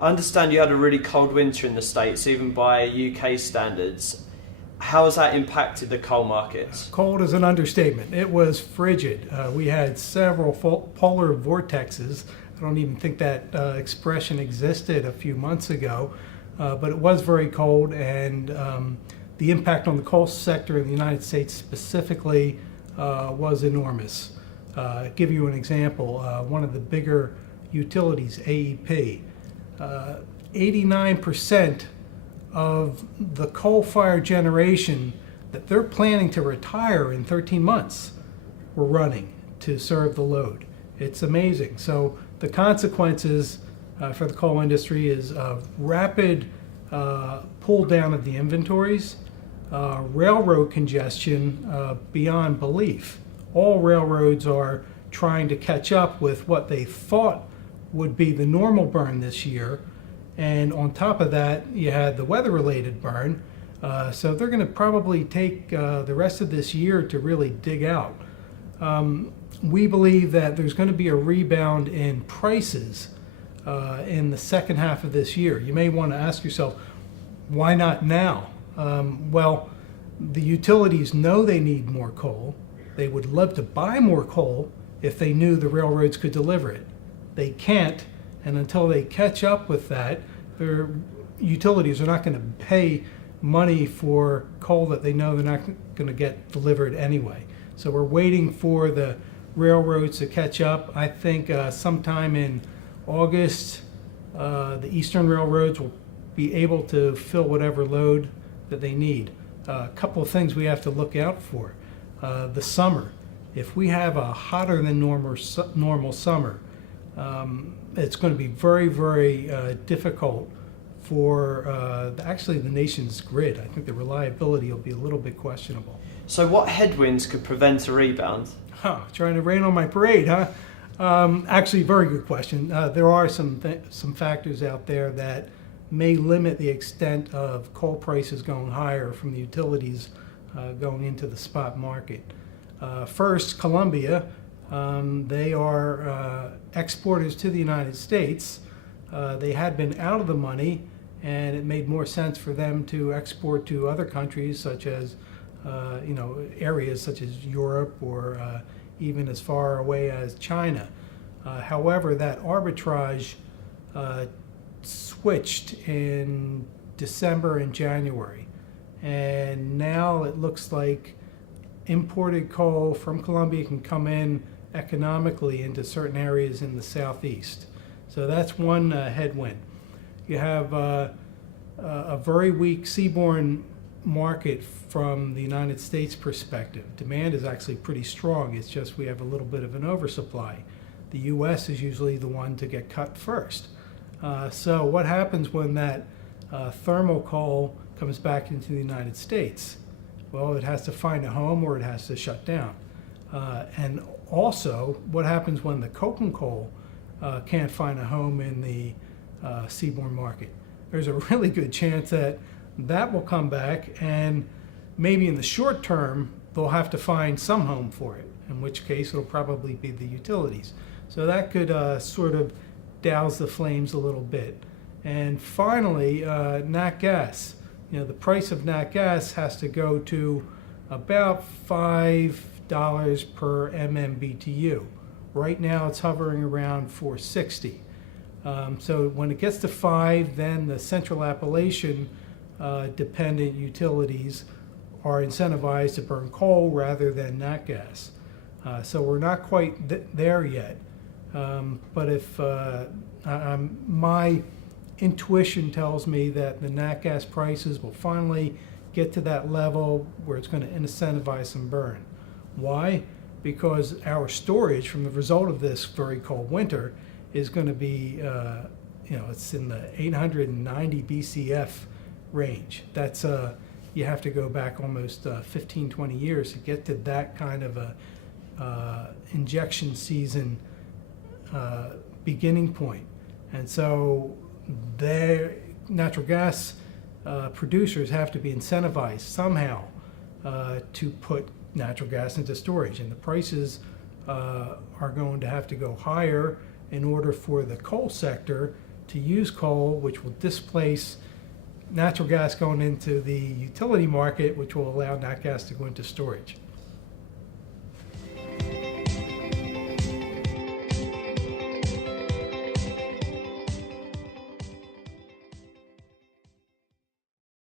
I understand you had a really cold winter in the States, even by UK standards. How has that impacted the coal markets? Cold is an understatement. It was frigid. We had several polar vortexes. I don't even think that expression existed a few months ago, but it was very cold, and the impact on the coal sector in the United States specifically was enormous. Give you an example, one of the bigger utilities, AEP, 89% of the coal-fired generation that they're planning to retire in 13 months were running to serve the load. It's amazing. So the consequences for the coal industry is rapid pull down of the inventories, railroad congestion beyond belief. All railroads are trying to catch up with what they thought would be the normal burn this year. And on top of that, you had the weather-related burn. So they're going to probably take the rest of this year to really dig out. We believe that there's going to be a rebound in prices in the second half of this year. You may want to ask yourself, why not now? Well, the utilities know they need more coal. They would love to buy more coal if they knew the railroads could deliver it. They can't, and until they catch up with that, their utilities are not going to pay money for coal that they know they're not going to get delivered anyway. So we're waiting for the railroads to catch up. I think sometime in August, the eastern railroads will be able to fill whatever load that they need. A couple of things we have to look out for. The summer. If we have a hotter than normal summer, it's going to be very, very difficult for actually the nation's grid. I think the reliability will be a little bit questionable. So what headwinds could prevent a rebound? Trying to rain on my parade, huh? Actually, very good question. There are some factors out there that may limit the extent of coal prices going higher from the utilities going into the spot market. First, Colombia. They are exporters to the United States. They had been out of the money, and it made more sense for them to export to other countries, such as areas such as Europe or even as far away as China. However, that arbitrage switched in December and January, and now it looks like imported coal from Colombia can come in economically into certain areas in the southeast. So that's one headwind. You have a very weak seaborne market from the United States perspective. Demand is actually pretty strong. It's just we have a little bit of an oversupply. The U.S. is usually the one to get cut first. So what happens when that thermal coal comes back into the United States? Well, it has to find a home or it has to shut down. And also, what happens when the coking coal can't find a home in the seaborne market? There's a really good chance that that will come back, and maybe in the short term, they'll have to find some home for it, in which case it'll probably be the utilities. So that could sort of douse the flames a little bit. And finally, nat gas. The price of nat gas has to go to about $5 per MMBTU. Right now it's hovering around $4.60. So when it gets to 5, then the Central Appalachian dependent utilities are incentivized to burn coal rather than nat gas. So we're not quite there yet. But if my intuition tells me that the nat gas prices will finally get to that level where it's going to incentivize some burn. Why? Because our storage from the result of this very cold winter is going to be, it's in the 890 BCF range. That's, you have to go back almost 15, 20 years to get to that kind of a injection season beginning point. And so their natural gas producers have to be incentivized somehow to put natural gas into storage, and the prices are going to have to go higher in order for the coal sector to use coal, which will displace natural gas going into the utility market, which will allow nat gas to go into storage.